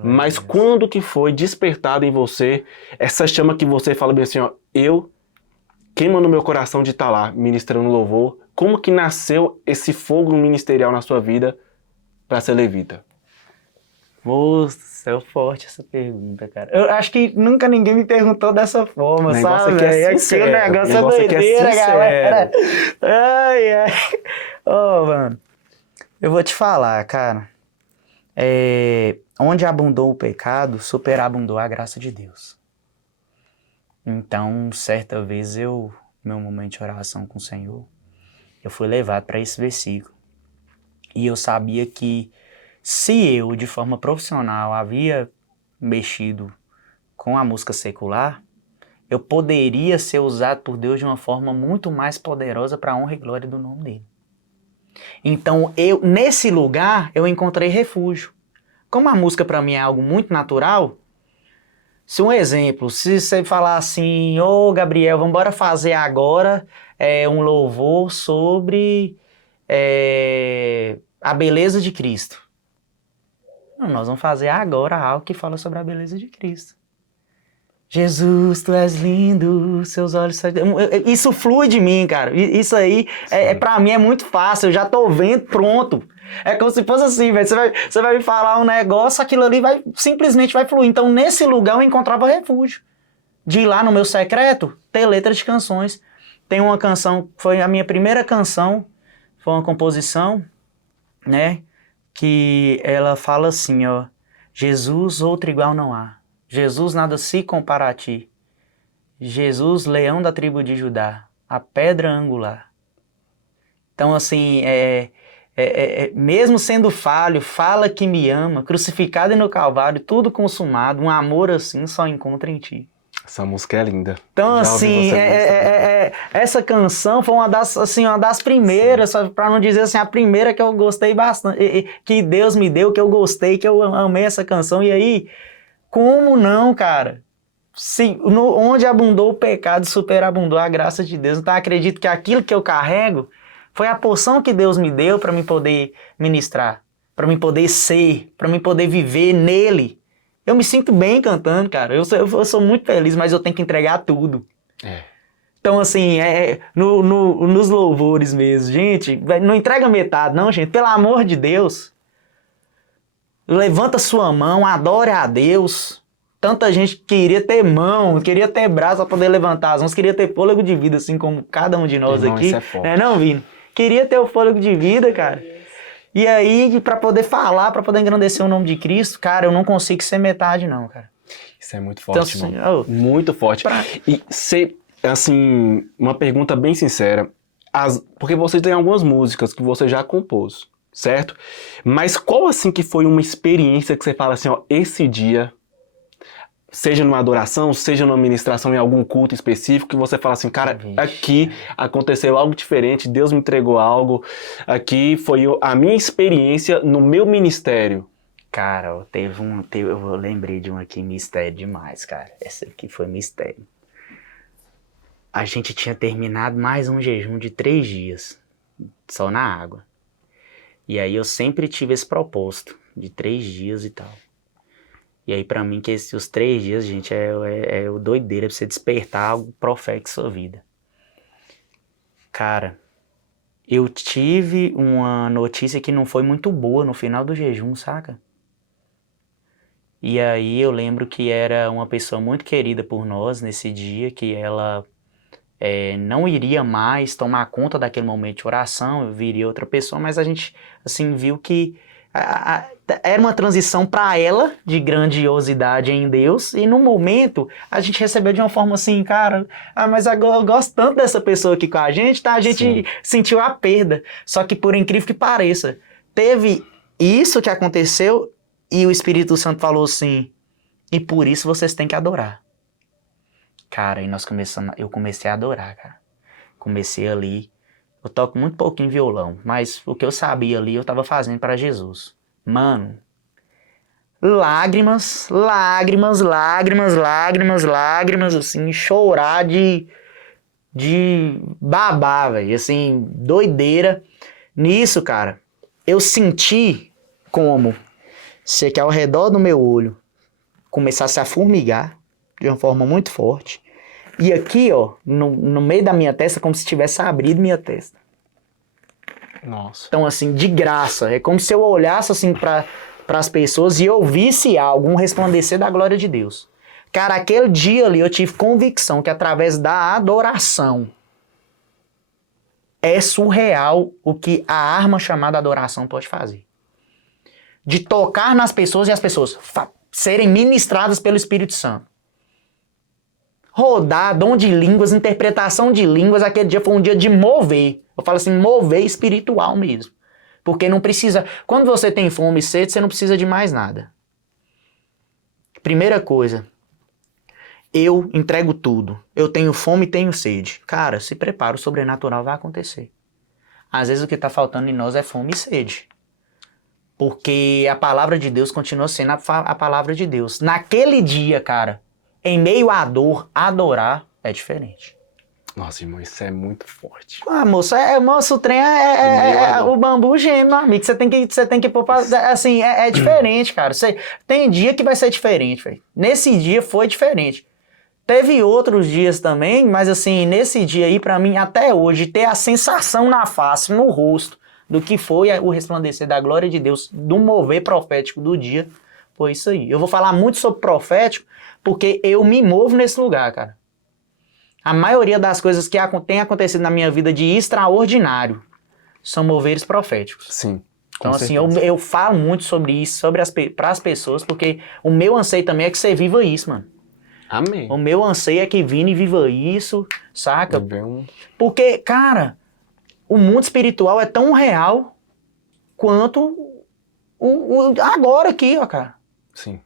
Mas quando que foi despertado em você essa chama que você fala bem assim, queima no meu coração de estar lá, ministrando louvor, como que nasceu esse fogo ministerial na sua vida para ser levita? Nossa, é forte essa pergunta, cara. Eu acho que nunca ninguém me perguntou dessa forma, sabe? O negócio é doideira, galera. Ai. Mano, eu vou te falar, cara. Onde abundou o pecado, superabundou a graça de Deus. Então, certa vez meu momento de oração com o Senhor, eu fui levado para esse versículo. E eu sabia que se eu, de forma profissional, havia mexido com a música secular, eu poderia ser usado por Deus de uma forma muito mais poderosa para a honra e glória do nome dele. Então, nesse lugar, eu encontrei refúgio. Como a música para mim é algo muito natural, se você falar assim, Gabriel, vamos embora fazer agora um louvor sobre a beleza de Cristo. Não, nós vamos fazer agora algo que fala sobre a beleza de Cristo. Jesus, tu és lindo, seus olhos... Isso flui de mim, cara. Isso aí, pra mim, é muito fácil. Eu já tô vendo, pronto. É como se fosse assim, velho. Você vai me falar um negócio, aquilo ali simplesmente vai fluir. Então, nesse lugar, eu encontrava refúgio. De ir lá no meu secreto, ter letra de canções. Tem uma canção, foi a minha primeira canção, foi uma composição, né? Que ela fala assim, ó. Jesus, outro igual não há. Jesus, nada se compara a ti. Jesus, leão da tribo de Judá, a pedra angular. Então, assim, mesmo sendo falho, fala que me ama, crucificado e no Calvário, tudo consumado, um amor assim só encontra em ti. Essa música é linda. Então, assim, essa canção foi uma das primeiras, para não dizer assim, a primeira que eu gostei bastante, que Deus me deu, que eu gostei, que eu amei essa canção. E aí, como não, cara? Onde abundou o pecado, superabundou a graça de Deus. Então, eu acredito que aquilo que eu carrego foi a porção que Deus me deu para me poder ministrar, para me poder ser, para me poder viver nele. Eu me sinto bem cantando, cara. Eu sou muito feliz, mas eu tenho que entregar tudo. Então, assim, nos louvores mesmo. Gente, não entrega metade, não, gente. Pelo amor de Deus. Levanta sua mão, adore a Deus. Tanta gente queria ter mão, queria ter braço para poder levantar as mãos, queria ter fôlego de vida, assim como cada um de nós aqui. Isso é forte. Não, Vini? Queria ter o fôlego de vida, cara. E aí, para poder falar, para poder engrandecer o nome de Cristo, cara, eu não consigo ser metade, não, cara. Isso é muito forte, então, mano. Muito forte. E ser, assim, uma pergunta bem sincera. Porque você tem algumas músicas que você já compôs, certo? Mas qual, assim, que foi uma experiência que você fala assim, ó, esse dia, seja numa adoração, seja numa ministração em algum culto específico, que você fala assim, cara, aqui aconteceu algo diferente, Deus me entregou algo, aqui foi a minha experiência no meu ministério. Cara, eu lembrei de um aqui, mistério demais, cara. Essa aqui foi mistério. A gente tinha terminado mais um jejum de 3 dias, só na água. E aí eu sempre tive esse propósito, de 3 dias e tal. E aí, pra mim, que os 3 dias, gente, é o doideira pra você despertar algo profético em sua vida. Cara, eu tive uma notícia que não foi muito boa no final do jejum, saca? E aí eu lembro que era uma pessoa muito querida por nós nesse dia, que ela não iria mais tomar conta daquele momento de oração, viria outra pessoa, mas a gente, assim, viu que era uma transição para ela de grandiosidade em Deus, e no momento a gente recebeu de uma forma assim, cara, mas agora eu gosto tanto dessa pessoa aqui com a gente, tá? A gente sentiu a perda. Só que, por incrível que pareça, teve isso que aconteceu e o Espírito Santo falou assim, e por isso vocês têm que adorar. Cara, e eu comecei a adorar, cara. Comecei ali. Eu toco muito pouquinho violão, mas o que eu sabia ali eu tava fazendo para Jesus. Mano, lágrimas, assim, chorar de babar, velho, assim, doideira. Nisso, cara, eu senti como se que ao redor do meu olho começasse a formigar de uma forma muito forte. E aqui, ó, no meio da minha testa, como se tivesse abrido minha testa. Nossa. Então, assim, de graça. É como se eu olhasse, assim, para as pessoas e eu visse algo, um resplandecer da glória de Deus. Cara, aquele dia ali eu tive convicção que através da adoração é surreal o que a arma chamada adoração pode fazer. De tocar nas pessoas e as pessoas serem ministradas pelo Espírito Santo. Rodar, dom de línguas, interpretação de línguas, aquele dia foi um dia de mover. Eu falo assim, mover espiritual mesmo. Porque não precisa... Quando você tem fome e sede, você não precisa de mais nada. Primeira coisa, eu entrego tudo. Eu tenho fome e tenho sede. Cara, se prepara, o sobrenatural vai acontecer. Às vezes o que está faltando em nós é fome e sede. Porque a palavra de Deus continua sendo a palavra de Deus. Naquele dia, cara, em meio à dor, adorar é diferente. Nossa, irmão, isso é muito forte. Moço, o trem o bambu geme, meu amigo. Você tem que pôr assim, é diferente, cara. Tem dia que vai ser diferente, velho. Nesse dia foi diferente. Teve outros dias também, mas assim, nesse dia aí, pra mim, até hoje, ter a sensação na face, no rosto, do que foi o resplandecer da glória de Deus, do mover profético do dia, foi isso aí. Eu vou falar muito sobre profético, porque eu me movo nesse lugar, cara. A maioria das coisas que tem acontecido na minha vida de extraordinário são moveres proféticos. Sim. Então, assim, eu falo muito sobre isso, para as pessoas, porque o meu anseio também é que você viva isso, mano. Amém. O meu anseio é que Vini viva isso, saca? Porque, cara, o mundo espiritual é tão real quanto agora aqui, ó, cara. Sim.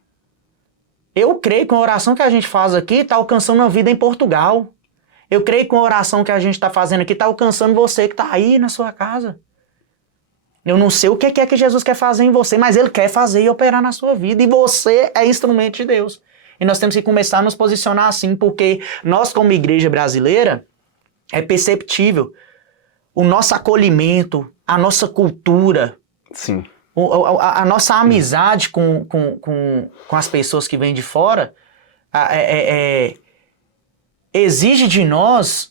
Eu creio que a oração que a gente faz aqui tá alcançando a vida em Portugal. Eu creio que a oração que a gente tá fazendo aqui tá alcançando você que tá aí na sua casa. Eu não sei o que é que Jesus quer fazer em você, mas Ele quer fazer e operar na sua vida. E você é instrumento de Deus. E nós temos que começar a nos posicionar assim, porque nós, como igreja brasileira, é perceptível o nosso acolhimento, a nossa cultura, sim, a nossa amizade com as pessoas que vêm de fora, exige de nós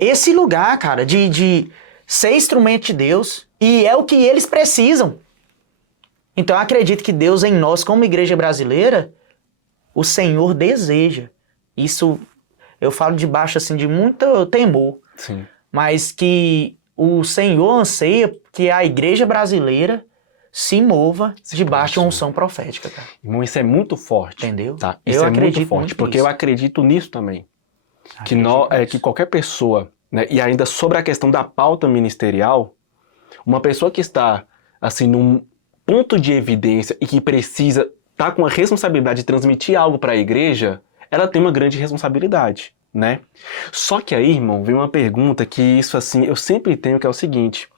esse lugar, cara, de ser instrumento de Deus. E é o que eles precisam. Então eu acredito que Deus em nós, como igreja brasileira, o Senhor deseja. Isso eu falo debaixo assim, de muito temor. sim. Mas que o Senhor anseia que a igreja brasileira se mova debaixo de uma unção profética, cara. Irmão, isso é muito forte. Entendeu? Tá? Isso é muito forte, muito porque nisso. eu acredito nisso também. Que qualquer pessoa, né, e ainda sobre a questão da pauta ministerial, uma pessoa que está, assim, num ponto de evidência e que precisa estar com a responsabilidade de transmitir algo para a igreja, ela tem uma grande responsabilidade, né? Só que aí, irmão, vem uma pergunta que isso, assim, eu sempre tenho, que é o seguinte.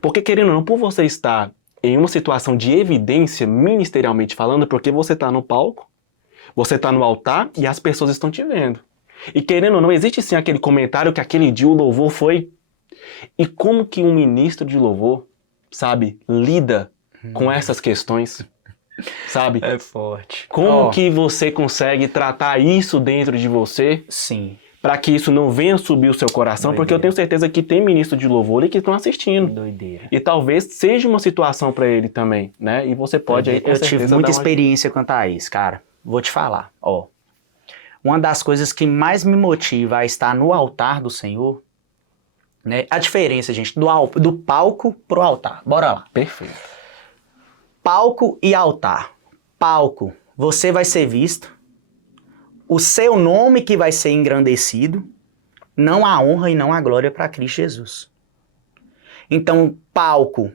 Porque, querendo ou não, por você estar em uma situação de evidência, ministerialmente falando, porque você está no palco, você está no altar e as pessoas estão te vendo. E, querendo ou não, existe sim aquele comentário que aquele dia o louvor foi... E como que um ministro de louvor, sabe, lida com essas questões, sabe? É forte. Como que você consegue tratar isso dentro de você? Sim. Para que isso não venha subir o seu coração, porque eu tenho certeza que tem ministro de louvor e que estão assistindo. Doideira. E talvez seja uma situação para ele também, né? E você pode aí com certeza tive muita experiência quanto a isso, cara. Vou te falar, ó. Uma das coisas que mais me motiva a estar no altar do Senhor, né? A diferença, gente, do palco pro altar. Bora lá. Perfeito. Palco e altar. Palco, você vai ser visto, o seu nome que vai ser engrandecido, não a honra e não a glória para Cristo Jesus. Então, palco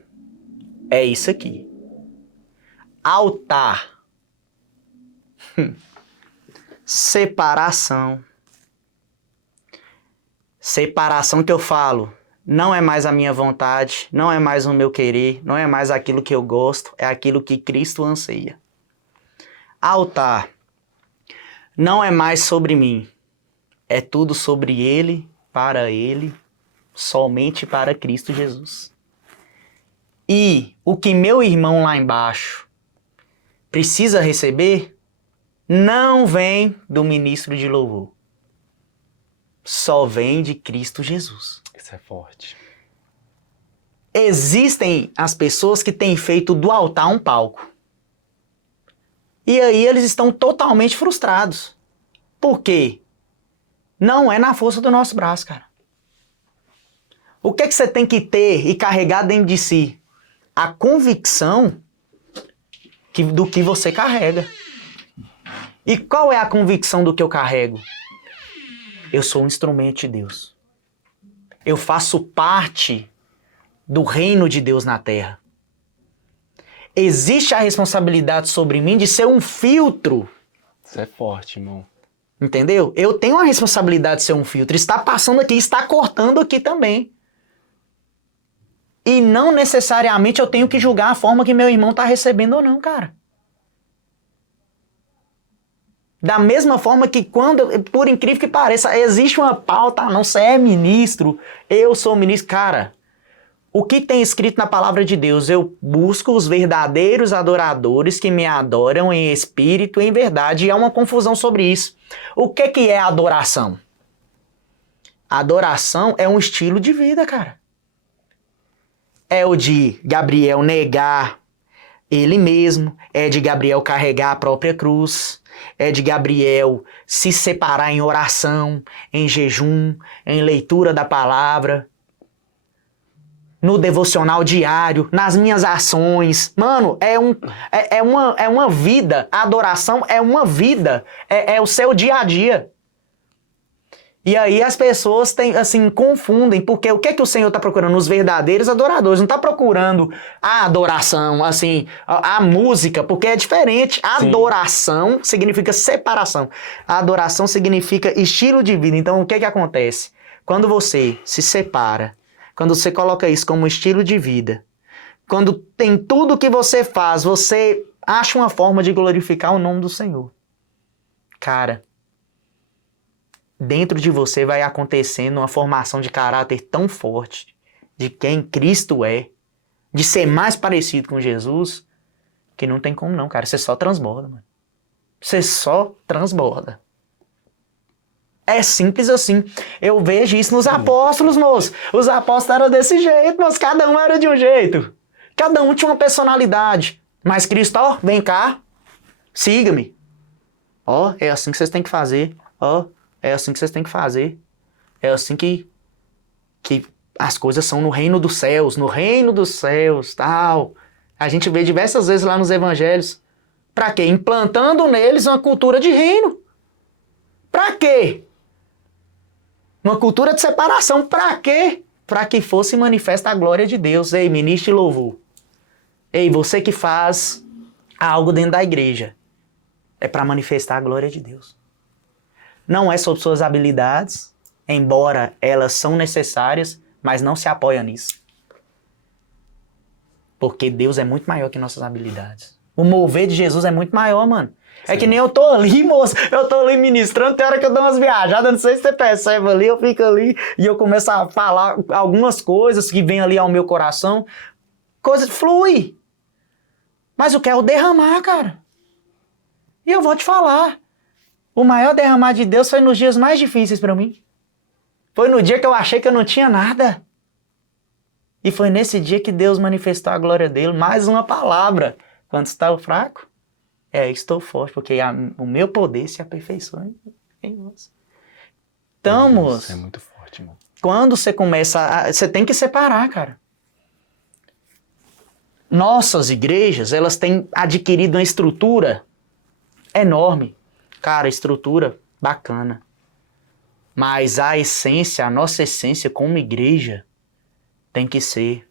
é isso aqui. Altar. Separação. Separação que eu falo, não é mais a minha vontade, não é mais o meu querer, não é mais aquilo que eu gosto, é aquilo que Cristo anseia. Altar não é mais sobre mim, é tudo sobre Ele, para Ele, somente para Cristo Jesus. E o que meu irmão lá embaixo precisa receber, não vem do ministro de louvor. Só vem de Cristo Jesus. Isso é forte. Existem as pessoas que têm feito do altar um palco. E aí eles estão totalmente frustrados. Por quê? Não é na força do nosso braço, cara. O que é que você tem que ter e carregar dentro de si? A convicção do que você carrega. E qual é a convicção do que eu carrego? Eu sou um instrumento de Deus. Eu faço parte do reino de Deus na terra. Existe a responsabilidade sobre mim de ser um filtro. Isso é forte, irmão. Entendeu? Eu tenho a responsabilidade de ser um filtro. Está passando aqui, está cortando aqui também. E não necessariamente eu tenho que julgar a forma que meu irmão está recebendo ou não, cara. Da mesma forma que quando, por incrível que pareça, existe uma pauta, não, você é ministro, eu sou ministro. Cara, o que tem escrito na palavra de Deus? Eu busco os verdadeiros adoradores que me adoram em espírito e em verdade. E há uma confusão sobre isso. O que é adoração? Adoração é um estilo de vida, cara. É o de Gabriel negar ele mesmo, é de Gabriel carregar a própria cruz, é de Gabriel se separar em oração, em jejum, em leitura da palavra. no devocional diário, nas minhas ações. Mano, é uma vida. A adoração é uma vida. É o seu dia a dia. E aí as pessoas confundem, porque o que é que o Senhor está procurando? Os verdadeiros adoradores. Não está procurando a adoração, a música, porque é diferente. Adoração significa separação. A adoração significa estilo de vida. Então, o que é que acontece? Quando você se separa, quando você coloca isso como estilo de vida, quando tem tudo que você faz, você acha uma forma de glorificar o nome do Senhor. Cara, dentro de você vai acontecendo uma formação de caráter tão forte de quem Cristo é, de ser mais parecido com Jesus, que não tem como não, cara. Você só transborda, mano. Você só transborda. É simples assim. Eu vejo isso nos apóstolos, moço. Os apóstolos eram desse jeito, moço. Cada um era de um jeito. Cada um tinha uma personalidade. Mas Cristo, ó, vem cá, siga-me. Ó, é assim que vocês têm que fazer. Ó, é assim que vocês têm que fazer. É assim que as coisas são no reino dos céus, tal. A gente vê diversas vezes lá nos evangelhos. Pra quê? Implantando neles uma cultura de reino. Pra quê? Uma cultura de separação. Pra quê? Pra que fosse manifesta a glória de Deus. Ei, ministre louvor. Ei, você que faz algo dentro da igreja. É pra manifestar a glória de Deus. Não é sobre suas habilidades, embora elas são necessárias, mas não se apoia nisso. Porque Deus é muito maior que nossas habilidades. O mover de Jesus é muito maior, mano. Sim. É que nem eu tô ali, moço, eu tô ali ministrando, tem hora que eu dou umas viajadas, não sei se você percebe ali, eu fico ali e eu começo a falar algumas coisas que vêm ali ao meu coração, coisa flui. Mas eu quero derramar, cara. E eu vou te falar, o maior derramar de Deus foi nos dias mais difíceis pra mim. Foi no dia que eu achei que eu não tinha nada. E foi nesse dia que Deus manifestou a glória dele. Mais uma palavra. Quando estava fraco, estou forte, porque o meu poder se aperfeiçoa em você. Então, moço, é muito forte, irmão. Quando você começa você tem que separar, cara. Nossas igrejas, elas têm adquirido uma estrutura enorme. Cara, estrutura bacana. Mas a nossa essência como igreja, tem que ser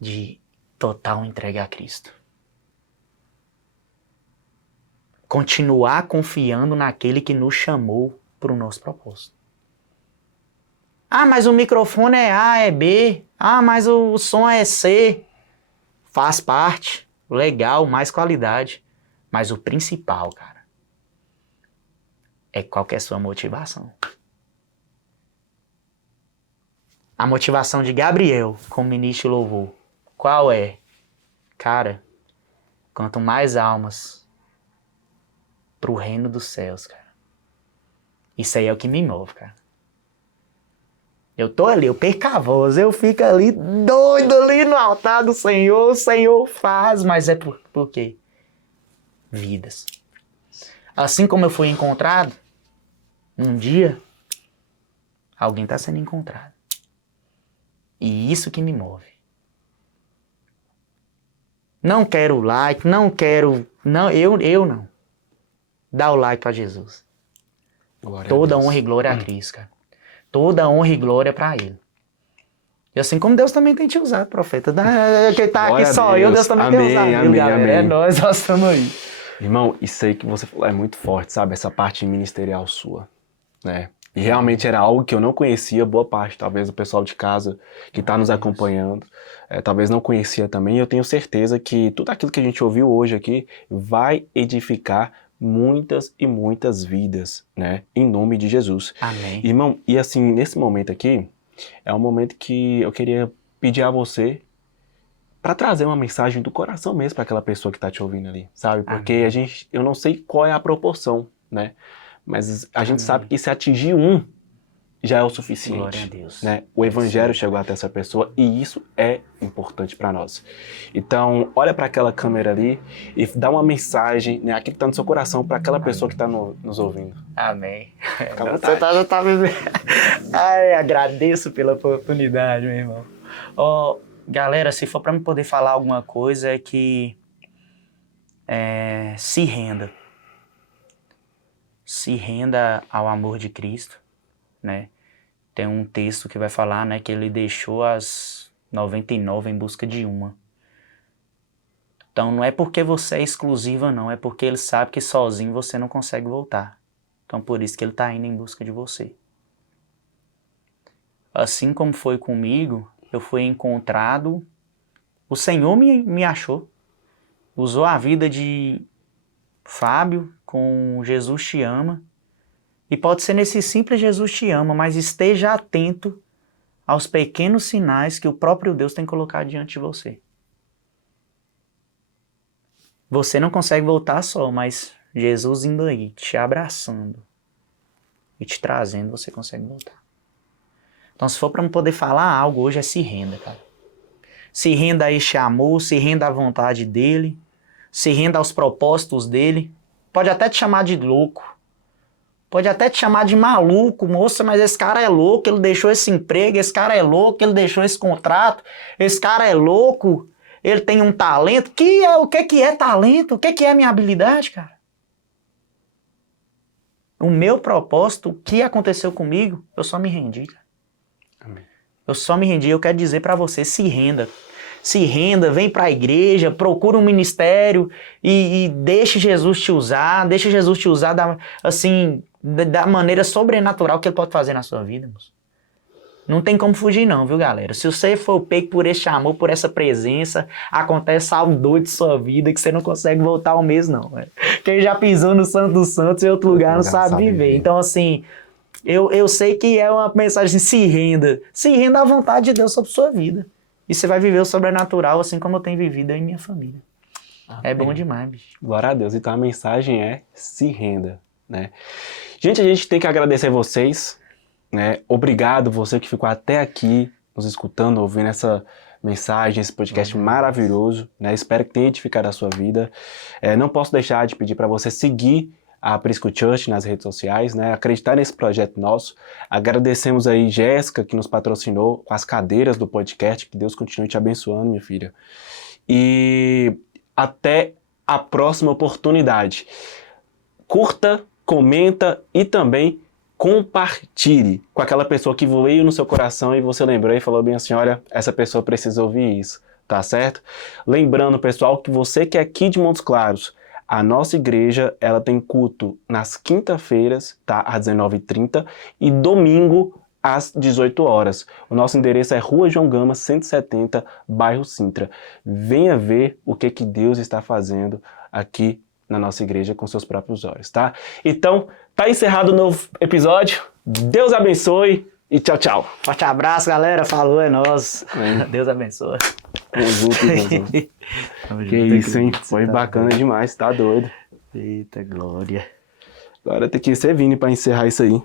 de total entrega a Cristo. Continuar confiando naquele que nos chamou para o nosso propósito. Ah, mas o microfone é A, é B. Ah, mas o som é C. Faz parte. Legal, mais qualidade. Mas o principal, cara, é qual que é a sua motivação. A motivação de Gabriel como ministro de louvor. Qual é? Cara, quanto mais almas pro reino dos céus, cara. Isso aí é o que me move, cara. Eu tô ali, eu perco a voz, eu fico ali doido ali no altar do Senhor, o Senhor faz, mas é por quê? Vidas. Assim como eu fui encontrado, um dia, alguém está sendo encontrado. E isso que me move. Não quero like, não, eu não. Dá o like para Jesus. Glória Toda honra e glória a Cristo, cara. Toda honra e glória para Ele. E assim como Deus também tem te usado, profeta. Quem tá aqui só eu, Deus também tem usado. Amém, amém. É nós estamos aí. Irmão, isso aí que você falou é muito forte, sabe? Essa parte ministerial sua, né? E realmente era algo que eu não conhecia, boa parte, talvez o pessoal de casa que está nos acompanhando, talvez não conhecia também. Eu tenho certeza que tudo aquilo que a gente ouviu hoje aqui vai edificar muitas e muitas vidas, né? Em nome de Jesus. Amém. Irmão, e assim, nesse momento aqui, é um momento que eu queria pedir a você para trazer uma mensagem do coração mesmo para aquela pessoa que está te ouvindo ali, sabe? Porque eu não sei qual é a proporção, né? Mas a gente sabe que se atingir um, já é o suficiente. Glória a Deus. Né? O evangelho chegou até essa pessoa e isso é importante para nós. Então, olha para aquela câmera ali e dá uma mensagem, né? Aquilo que está no seu coração para aquela pessoa que está nos ouvindo. Amém. Fica à vontade. Já tá vivendo. Ai, agradeço pela oportunidade, meu irmão. Galera, se for para me poder falar alguma coisa, é que se renda. Se renda ao amor de Cristo, né? Tem um texto que vai falar, né, que ele deixou as 99 em busca de uma. Então não é porque você é exclusiva, não. É porque ele sabe que sozinho você não consegue voltar. Então por isso que ele está indo em busca de você. Assim como foi comigo, eu fui encontrado, o Senhor me achou. Usou a vida de Fábio com Jesus Te Ama. E pode ser nesse simples Jesus Te Ama, mas esteja atento aos pequenos sinais que o próprio Deus tem colocado diante de você. Você não consegue voltar só, mas Jesus indo aí, te abraçando e te trazendo, você consegue voltar. Então, se for para me poder falar algo hoje, é se renda, cara. Se renda a este amor, se renda à vontade dele, se renda aos propósitos dele. Pode até te chamar de louco, pode até te chamar de maluco, moça, mas esse cara é louco, ele deixou esse emprego, esse cara é louco, ele deixou esse contrato, esse cara é louco, ele tem um talento. O que é talento? O que é minha habilidade, cara? O meu propósito, o que aconteceu comigo, eu só me rendi, cara. Amém. Eu só me rendi. Eu quero dizer pra você, se renda. Se renda, vem pra igreja, procura um ministério e deixe Jesus te usar. Deixe Jesus te usar da maneira sobrenatural que ele pode fazer na sua vida, moço. Não tem como fugir não, viu, galera? Se você for pego por este amor, por essa presença, acontece algo doido de sua vida que você não consegue voltar ao mesmo, não. Véio. Quem já pisou no Santo dos Santos em outro lugar não sabe viver. Então, assim, eu sei que é uma mensagem assim, se renda à vontade de Deus sobre sua vida. E você vai viver o sobrenatural assim como eu tenho vivido aí em minha família. Amém. É bom demais, bicho. Glória a Deus. Então a mensagem é se renda, né? Gente, a gente tem que agradecer vocês, né? Obrigado você que ficou até aqui nos escutando, ouvindo essa mensagem, esse podcast maravilhoso, né? Espero que tenha edificado a sua vida. Não posso deixar de pedir para você seguir a Prisco Church nas redes sociais, né? Acreditar nesse projeto nosso. Agradecemos aí Jéssica, que nos patrocinou com as cadeiras do podcast. Que Deus continue te abençoando, minha filha. E até a próxima oportunidade. Curta, comenta e também compartilhe com aquela pessoa que veio no seu coração e você lembrou e falou bem assim, olha, essa pessoa precisa ouvir isso, tá certo? Lembrando, pessoal, que você que é aqui de Montes Claros, a nossa igreja, ela tem culto nas quinta-feiras, tá? Às 19h30 e domingo às 18 horas. O nosso endereço é Rua João Gama, 170, bairro Sintra. Venha ver o que Deus está fazendo aqui na nossa igreja com seus próprios olhos, tá? Então, tá encerrado o novo episódio. Deus abençoe e tchau, tchau. Forte abraço, galera. Falou, é nóis. Deus abençoe. Tamo junto, irmãozão. Que isso, hein? Foi bacana demais, tá doido. Eita glória. Agora tem que ser Vini pra encerrar isso aí.